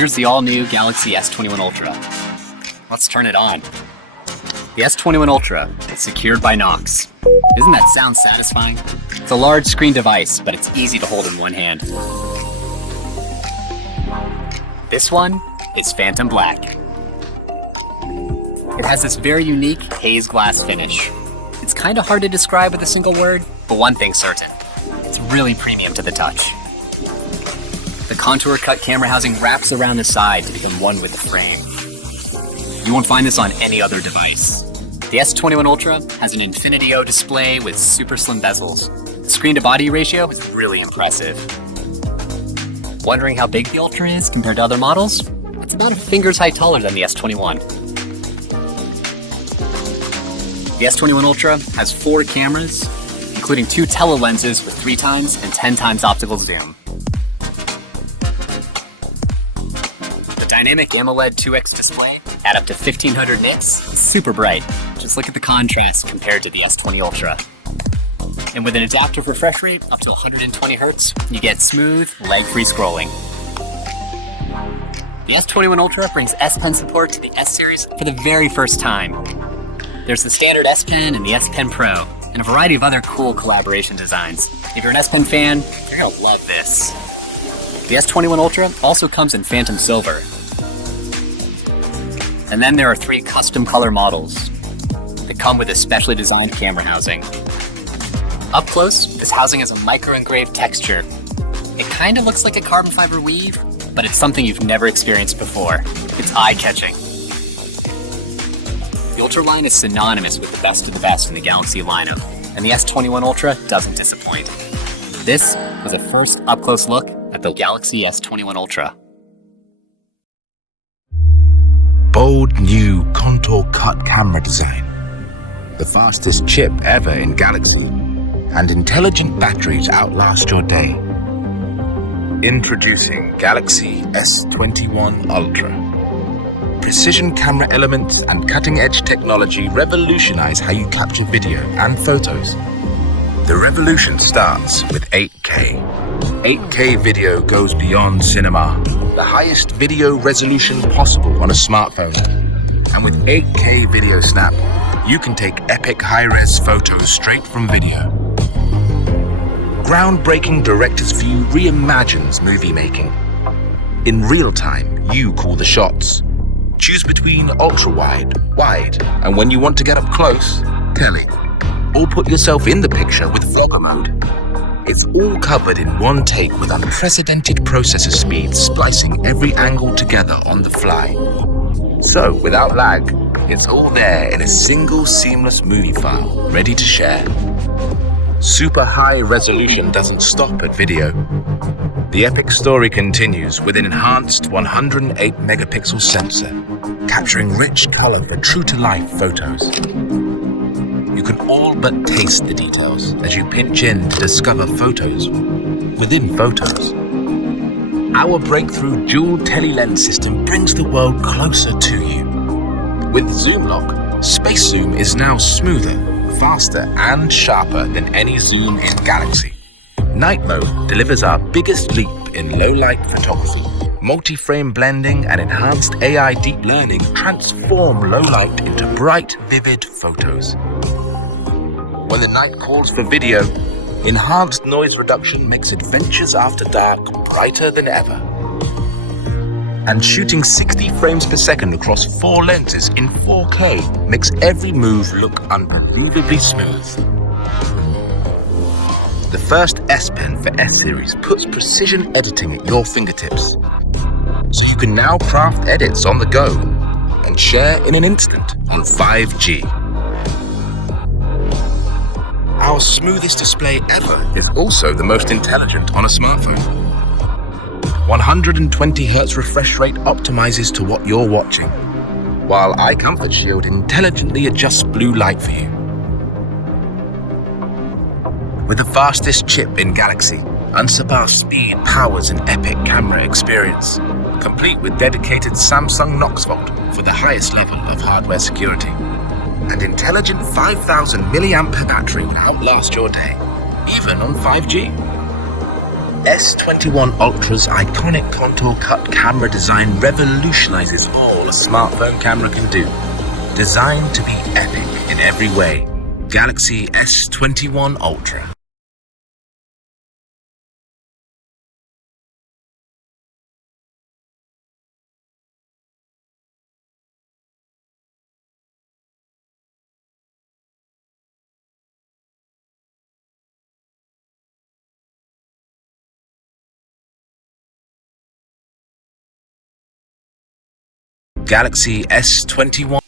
Here's the all-new Galaxy S21 Ultra. Let's turn it on. The S21 Ultra is secured by Knox. Doesn't that sound satisfying? It's a large screen device, but it's easy to hold in one hand. This one is Phantom Black. It has this very unique haze glass finish. It's kind of hard to describe with a single word, but one thing's certain. It's really premium to the touch. The contour cut camera housing wraps around the side to become one with the frame. You won't find this on any other device. The S21 Ultra has an Infinity O display with super slim bezels. The screen to body ratio is really impressive. Wondering how big the Ultra is compared to other models? It's about a finger's height taller than the S21. The S21 Ultra has 4 cameras, including 2 telelenses with 3 times and 10 times optical zoom. The dynamic AMOLED 2X display at up to 1500 nits, it's super bright. Just look at the contrast compared to the S20 Ultra. And with an adaptive refresh rate up to 120 Hz, you get smooth, lag-free scrolling. The S21 Ultra brings S Pen support to the S series for the very first time. There's the standard S Pen and the S Pen Pro, and a variety of other cool collaboration designs. If you're an S Pen fan, you're gonna love this. The S21 Ultra also comes in Phantom Silver. And then there are 3 custom color models that come with a specially designed camera housing. Up close, this housing has a micro-engraved texture. It kind of looks like a carbon fiber weave, but it's something you've never experienced before. It's eye-catching. The Ultra line is synonymous with the best of the best in the Galaxy lineup, and the S21 Ultra doesn't disappoint. This was a first up-close look at the Galaxy S21 Ultra. Bold new contour cut camera design, the fastest chip ever in Galaxy, and intelligent batteries outlast your day. Introducing Galaxy S21 Ultra. Precision camera elements and cutting-edge technology revolutionize how you capture video and photos. The revolution starts with 8K. 8K video goes beyond cinema, the highest video resolution possible on a smartphone. And with 8K Video Snap, you can take epic high-res photos straight from video. Groundbreaking Director's View reimagines movie making. In real time, you call the shots. Choose between ultra-wide, wide, and when you want to get up close, tele. Or put yourself in the picture with vlogger mode. It's all covered in one take with unprecedented processor speed, splicing every angle together on the fly. So, without lag, it's all there in a single seamless movie file, ready to share. Super high resolution doesn't stop at video. The epic story continues with an enhanced 108 megapixel sensor, capturing rich color for true-to-life photos. You can all but taste the details as you pinch in to discover photos within photos. Our breakthrough dual tele-lens system brings the world closer to you. With Zoom Lock, Space Zoom is now smoother, faster, and sharper than any zoom in Galaxy. Night Mode delivers our biggest leap in low-light photography. Multi-frame blending and enhanced AI deep learning transform low light into bright, vivid photos. When the night calls for video, enhanced noise reduction makes adventures after dark brighter than ever. And shooting 60 frames per second across 4 lenses in 4K makes every move look unbelievably smooth. The first S Pen for S series puts precision editing at your fingertips. So you can now craft edits on the go and share in an instant on 5G. Our smoothest display ever is also the most intelligent on a smartphone. 120 Hz refresh rate optimizes to what you're watching, while Eye Comfort Shield intelligently adjusts blue light for you. With the fastest chip in Galaxy, unsurpassed speed powers an epic camera experience, complete with dedicated Samsung Knox Vault for the highest level of hardware security. An intelligent 5000 mAh battery will outlast your day, even on 5G. S21 Ultra's iconic contour cut camera design revolutionizes all a smartphone camera can do. Designed to be epic in every way. Galaxy S21 Ultra. Galaxy S21